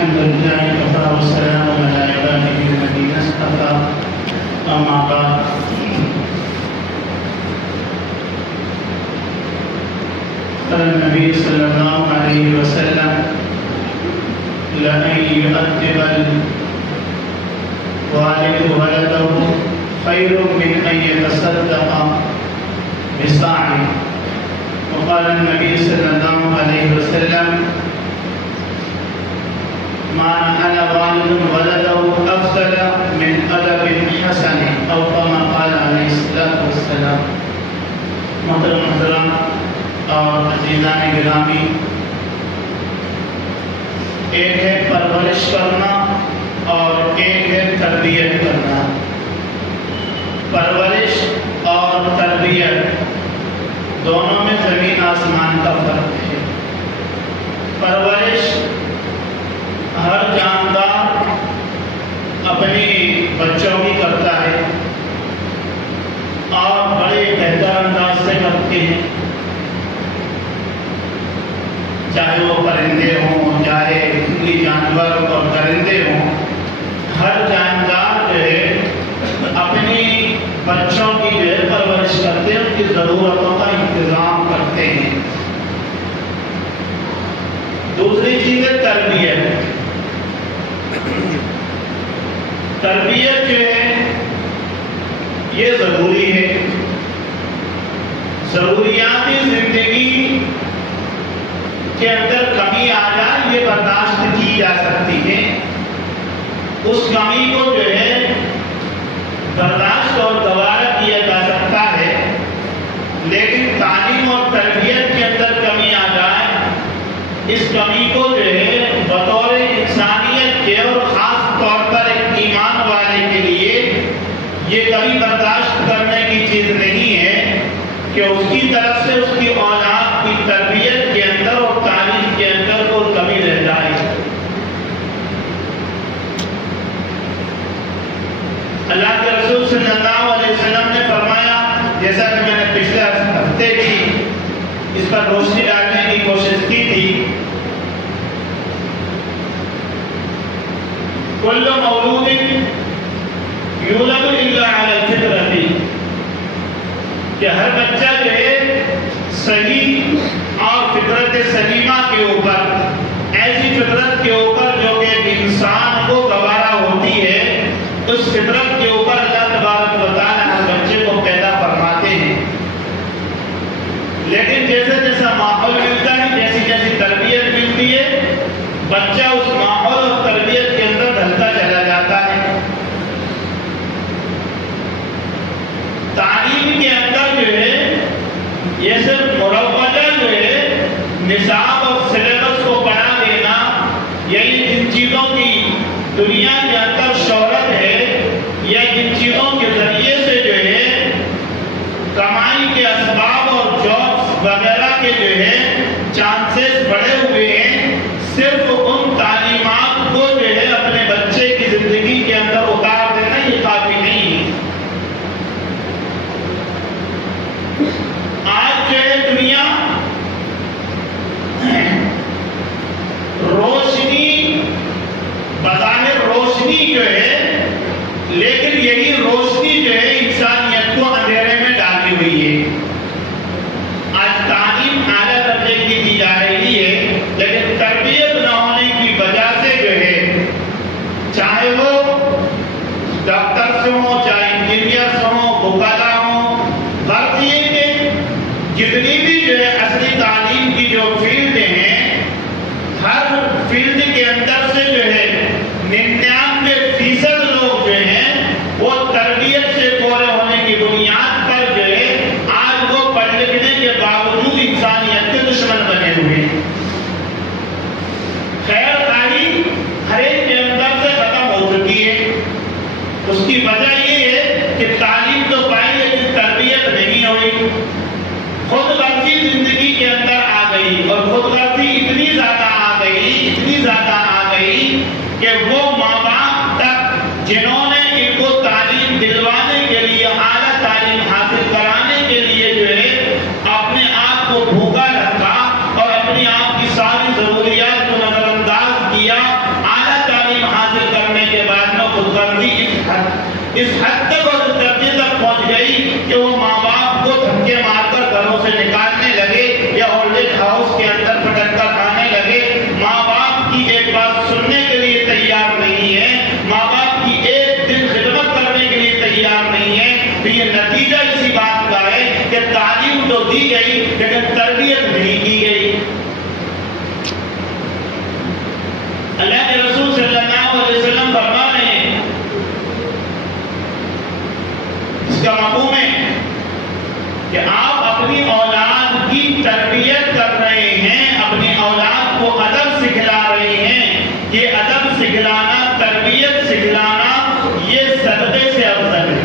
الحمد لله كفى والسلام على عباده الذين اصطفى أما بعد قال النبي صلى الله عليه وسلم لأن يؤدب الوالد ولده خير من أن يتصدق بصاع. وقال النبي صلى الله عليه وسلم ما نهل والد ولده أفضل من أدب حسن أو كما قال عليه الصلاة والسلام. محترم حضرات اور عزیزان گرامی، ایک ہے پرورش کرنا اور ایک ہے تربیت کرنا. پرورش اور تربیت دونوں میں زمین آسمان کا فرق ہے. پرورش ہر جاندار اپنی بچوں کی کرتا ہے اور بڑے بہتر انداز سے کرتے ہیں، چاہے وہ پرندے ہوں، چاہے جنگلی جانور اور درندے ہوں. ہر جاندار جو ہے اپنی بچوں کی جو ہے پرورش کرتے ہیں، ان کی ضرورتوں کا انتظام کرتے ہیں. دوسری چیز ہے تربیت. تربیت جو ہے یہ ضروری ہے. ضروریاتی زندگی کے اندر کمی آ جائے یہ برداشت کی جا سکتی ہے. اس کمی کو جو ہے برداشت اور گوارا کیا جا سکتا ہے. لیکن تعلیم اور تربیت کے اندر کمی آ جائے، اس کمی کو جو ہے بطور انسانیت کے اور خاص طور پر ایک ایمان والے کے لیے یہ کبھی برداشت کرنے کی چیز نہیں ہے کہ اس کی طرف سے اس کی اولاد کی تربیت کے اندر اور تعلیم کے اندر کوئی کمی رہ جائے. اللہ کے رسول صلی اللہ علیہ وسلم نے فرمایا، جیسا کہ میں نے پچھلے ہفتے بھی اس پر روشنی ڈالنے کی کوشش کی تھی، کل مولود یولد الا علی الفطرۃ، کہ ہر بچہ جو ہے صحیح اور فطرت سلیمہ کے اوپر، ایسی فطرت کے اوپر جو کہ انسان کو گوارا ہوتی ہے، اس فطرت کے اوپر اللہ تبارک و تعالی ہر بچے کو پیدا فرماتے ہیں. لیکن جیسے جیسا ماحول ملتا ہے، جیسی جیسی تربیت ملتی ہے، بچہ اس ماحول اور تربیت کے اندر ڈھلتا چلا جاتا ہے. تعلیم کے اندر جو ہے یہ صرف مروجہ جو ہے نصاب اور سلیبس کو پڑھا دینا، یعنی جن چیزوں کی دنیا کے اندر شہرت ہے یا جن چیزوں کے ذریعے سے جو ہے کمائی کے اسباب اور جابس وغیرہ کے جو ہے چانسز بڑھے ہوئے ہیں، صرف ان تعلیمات کو جو ہے اپنے بچے کی زندگی کے اندر اتار دینا یہ کافی نہیں ہے. آج جو ہے دنیا روشنی، بظاہر روشنی کو ادب سکھلا رہے ہیں، یہ ادب سکھلانا، تربیت سکھلانا، یہ صدقے سے افضل ہے۔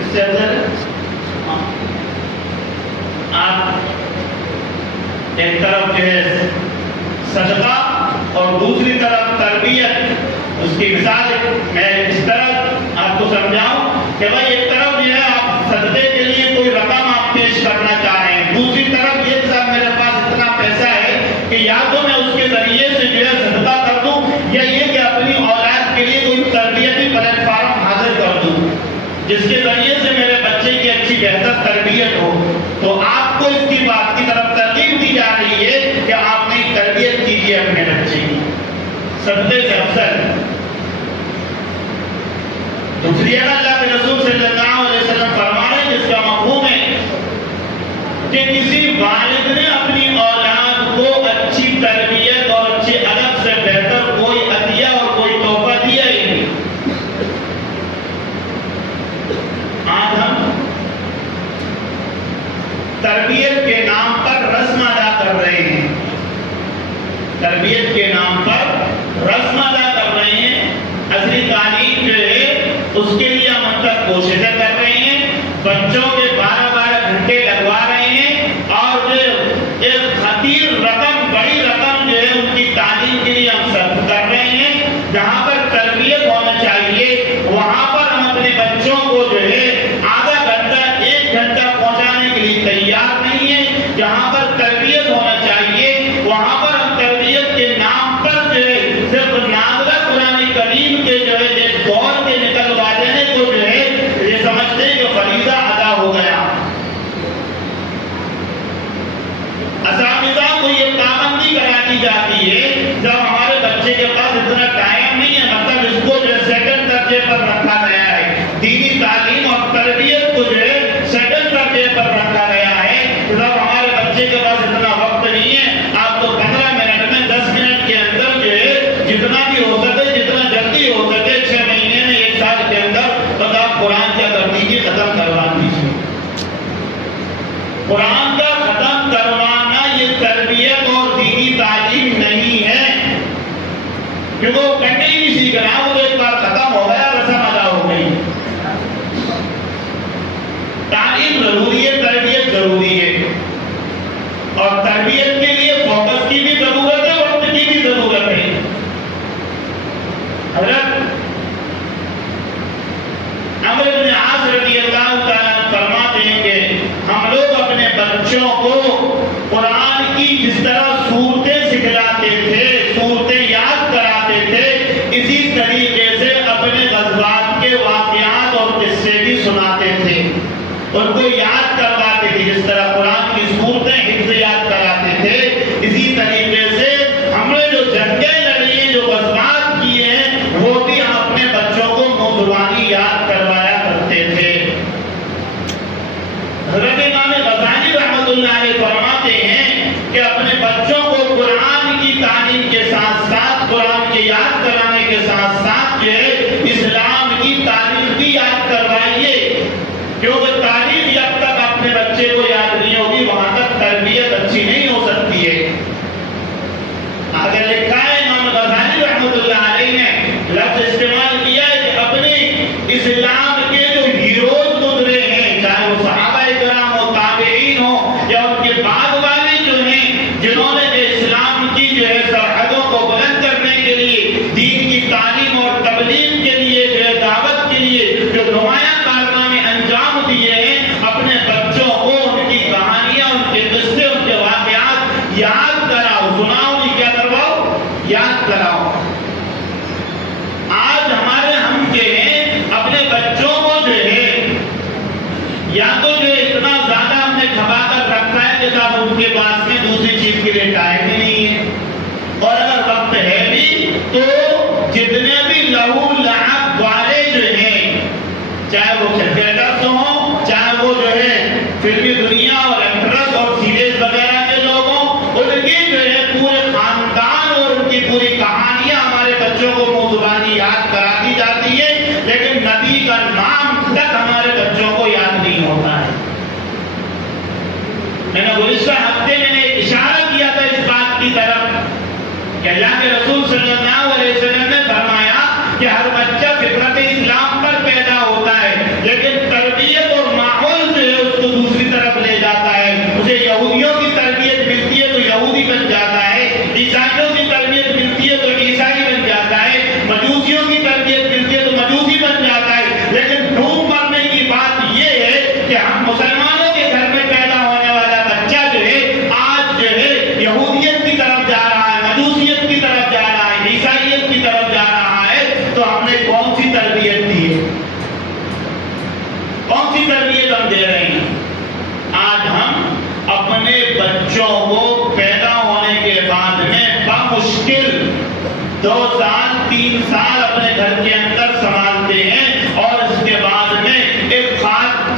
اس سے افضل ہے آپ ایک طرف جو ہے صدقہ اور دوسری طرف تربیت، اس کی مثال میں اس طرح آپ کو سمجھاؤں کہ بھائی ایک طرف جو ہے آپ صدقے کے لیے کوئی رقم آپ پیش کرنا چاہ رہے ہیں، دوسری طرف یہ صاحب میرے پاس اتنا پیسہ ہے کہ یا تو میں اس کے ذریعے سے جو ہے صدقہ کر دوں، یا یہ کہ اپنی اولاد کے لیے کوئی تربیتی پلیٹ فارم حاضر کر دوں جس کے ذریعے سے میرے بچے کی اچھی بہتر تربیت ہو۔ تو آپ کو اس کی بات کی طرف ترغیب دی جا رہی ہے کہ آپ نے تربیت کیجیے اپنے بچے کی، صدقے سے افضل۔ دوسری ہے اللہ کے رسول صلی اللہ علیہ وسلم فرما رہے ہیں، جس کا مفہوم ہے کہ کسی والد نے اپنی اولاد کو اچھی تربیت اور اچھے ادب سے بہتر کوئی عطیہ اور کوئی تحفہ دیا ہی نہیں۔ آج ہم تربیت کے نام پر رسم ادا کر رہے ہیں، تربیت کے نام پر رسم ادا کر رہے ہیں، اصلی تعلیم جو ہے اس کے لیے ہم اب تک کوششیں کر رہے ہیں، بچوں کے 12 گھنٹے لگوا رہے ہیں، اور جو ایک خطیر رقم، بڑی رقم جو ہے ان کی تعلیم کے لیے ہم صرف کر رہے ہیں۔ جہاں پر تربیت ہونا چاہیے وہاں پر ہم اپنے بچوں کو جو ہے آدھا گھنٹہ 1 گھنٹہ پہنچانے کے لیے تیار نہیں ہے۔ جہاں پر تربیت ہونا چاہیے وہاں پر ہم تربیت کے نام پر جو ہے صرف نازلہ قرآن کریم کے جو ہے ایک دور کے نکلوا دینے کو جو ہے یہ سمجھتے ہیں کہ فریضہ ادا ہو گیا۔ اساتذہ کو یہ پابندی کرا دی جاتی ہے، جب ہمارے بچے کے پاس اتنا ٹائم نہیں ہے، مطلب اس کو جو ہے سیکنڈ درجے پر رکھا گیا ہے، دینی تعلیم اور تربیت کو جو ہے سیکنڈ درجے پر رکھا گیا ہے، جب ہمارے بچے کے پاس اتنا وقت نہیں ہے، آپ کو 15 منٹ میں 10 منٹ کے اندر جو ہے جتنا بھی ہو سکے، جتنا جلدی ہو سکے، 6 مہینے میں 1 سال کے اندر بس آپ قرآن کیا کر دیجیے، ختم کروا دیجیے۔ قرآن کا ختم کروانا یہ تربیت اور دینی تعلیم نہیں ہے، کیونکہ وہ کرنے ہی نہیں سیکھ رہا، وہ ایک بار ختم ہو گیا، رسم ادا ہو گئی۔ تعلیم ضروری ہے، تربیت ضروری ہے، اور تربیت کے لیے فوکس کی بھی ضرورت ہے، وقت کی بھی ضرورت ہے۔ حضرت عمرو بن عاص رضی اللہ تعالیٰ فرماتے ہیں کہ ہم لوگ اپنے بچوں کو قرآن کی جس طرح سورتیں سکھلاتے تھے، سورتیں یاد کراتے تھے، اسی طریقے سے اپنے غزوات کے واقعات اور قصے بھی سناتے تھے، ان کو یاد کرواتے تھے۔ جس طرح قرآن کی سورتیں حفظ یاد کراتے تھے، اسی طریقے سے ہم نے جو جنگیں لڑی ہیں، جو غزوات کیے ہیں، وہ بھی ہم اپنے بچوں کو موضوعانی یاد کروایا کرتے تھے۔ حضرت امام غزالی رحمۃ اللہ علیہ فرماتے ہیں کہ اپنے بچوں کو قرآن کی تعلیم کے ساتھ ساتھ، قرآن کے یاد کرانے کے ساتھ ساتھ جو ہے اسلام کی تعلیم بھی یاد کروائیے، کیونکہ تعلیم جب تک اپنے بچے کو یاد نہیں ہوگی وہاں تک تربیت اچھی نہیں ہو سکتی ہے۔ اگر لکھا ہے امام غزالی رحمۃ اللہ علیہ نے لفظ استعمال کیا ہے کہ اپنے اسلام کے جو ہیروز گزرے ہیں، چاہے وہ صحابہ کرام ہو، تابعین ہو، یا ان کے بعد والے جو ہیں جنہوں نے اسلام کی جو ہے سرحدوں کو بلند کرنے کے لیے، دین کی تعلیم اور تبلیغ کے لیے، جو ہے دعوت کے لیے جو نمایاں کارنامے انجام دیے ہیں، اپنے بچوں کو ان کی کہانیاں، ان کے قصے، ان کے واقعات یاد کراؤ، سناؤ، نہیں کیا کرواؤ، یاد کراؤ۔ آج ہمارے ہم کے ہیں اپنے بچوں کو جو ہے یا تو جو اتنا زیادہ ہم نے کھپا کر رکھا ہے کہ صاحب ان کے پاس میں دوسری چیز کے لیے ٹائم ہی نہیں ہے، اور اگر وقت ہے بھی تو جتنے بھی لہو لعب والے جو ہیں، چاہے وہ کرکٹرز ہوں، چاہے وہ جو ہے فلمی دنیا اور ایکٹرز اور سیریز وغیرہ کے لوگ ہوں، ان کی جو ہے پورے خاندان اور ان کی پوری کہانیاں ہمارے بچوں کو موضوعانی یاد کرا دی جاتی ہے، لیکن نبی کا نام تک ہمارے بچوں کو یاد نہیں ہوتا ہے۔ میں نے گزشتہ ہفتے میں نے اشارہ کیا تھا اس بات کی طرف کہ اللہ کے رسول صلی اللہ علیہ وسلم نے فرمایا کہ ہر بچہ فطرت اسلام پر پیدا ہوتا ہے، لیکن تربیت اور ماحول جو ہے اس کو دوسری طرف لے جاتا ہے. اسے یہودیوں کی تربیت ملتی ہے تو یہودی بن جاتا ہے، عیسائیوں کی تربیت ملتی ہے تو عیسائی بن جاتا ہے، مجوسیوں کی تربیت ملتی ہے تو مجوسی بن جاتا ہے. لیکن ڈھونڈ مرنے کی بات یہ ہے کہ ہم مسلمانوں کے گھر میں پیدا ہونے والا بچہ جو ہے آج جو ہے یہودیت کی طرف جا رہا ہے، مجوسیت کی طرف جا رہا ہے، عیسائیت کی طرف جا رہا ہے. تو ہم نے کون سی تربیت دی ہے؟ کون سی تربیت ہم دے رہے ہیں؟ آج ہم اپنے بچوں کو پیدا ہونے کے بعد میں بمشکل 2 سال 3 سال اپنے گھر کے اندر سنبھالتے ہیں، اور اس کے بعد میں ایک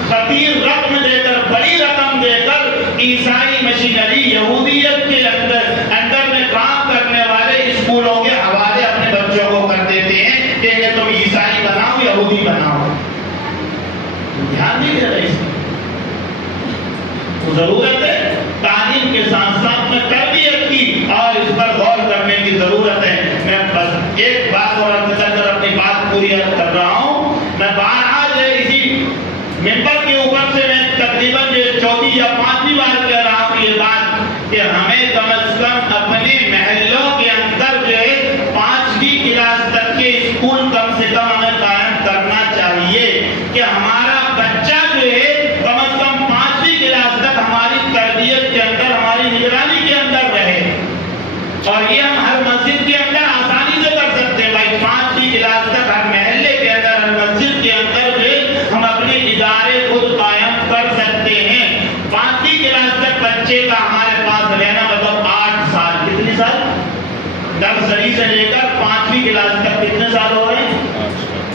خطیر رقم دے کر، بڑی رقم دے کر عیسائی مشینری یہودیت کے اندر میں کام کرنے والے اسکولوں کے حوالے اپنے بچوں کو کر دیتے ہیں کہ تم عیسائی بناؤ، یہودی بناؤ. دھیان نہیں دے رہے. ضرورت ہے تعلیم کے ساتھ ساتھ میں تربیت کی، اور اس پر غور کرنے کی ضرورت ہے. میں بس ایک بات اور چل کر اپنی بات پوری کر رہا ہوں. میں بہرحال اسی ممبر کے اوپر سے میں تقریباً 4 یا 5 بار کہہ رہا ہوں یہ بات کہ ہمیں کم از کم اپنے محلوں کے اندر جو ہے 5ویں کلاس تک کے اسکول کم سے کم ہمیں قائم کرنا چاہیے کہ ہمارا بچہ جو ہے کم از کم 5ویں کلاس تک ہماری تربیت کے اندر، ہماری نگرانی کے اندر رہے. اور یہ ہم ہر مسجد کے اندر آسانی سے کر سکتے ہیں. بھائی 5ویں کلاس تک ہر محلے کے اندر، ہر مسجد کے اندر جو ہم اپنے ادارے خود قائم کر سکتے ہیں. 5ویں کلاس تک بچے کا ہمارے پاس رہنا مطلب 8 سال. کتنے سال؟ نرسری سے لے کر 5ویں کلاس تک کتنے سال ہو رہے ہیں؟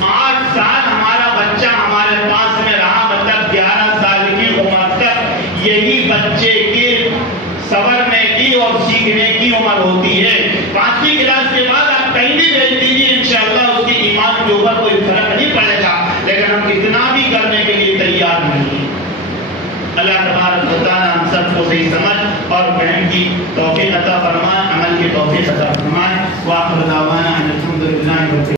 8 سال ہمارا بچہ ہمارے پاس میں رہا، مطلب 11 سال کی عمر تک یہی بچے کی سنورنے کی اور سیکھنے کی عمر ہوتی ہے. 5ویں کلاس کے بعد آپ کہیں بھی بھیج دیجیے، انشاءاللہ اس کی ایمان کے اوپر کوئی فرق نہیں پڑے گا. لیکن ہم اتنا بھی کرنے کے لیے تیار نہیں. اللہ تبارک و تعالی ہم سب کو صحیح سمجھ اور فہم کی توفیق عطا فرمائے، عمل کی توفیق عطا فرمائے. وآخر دعوانا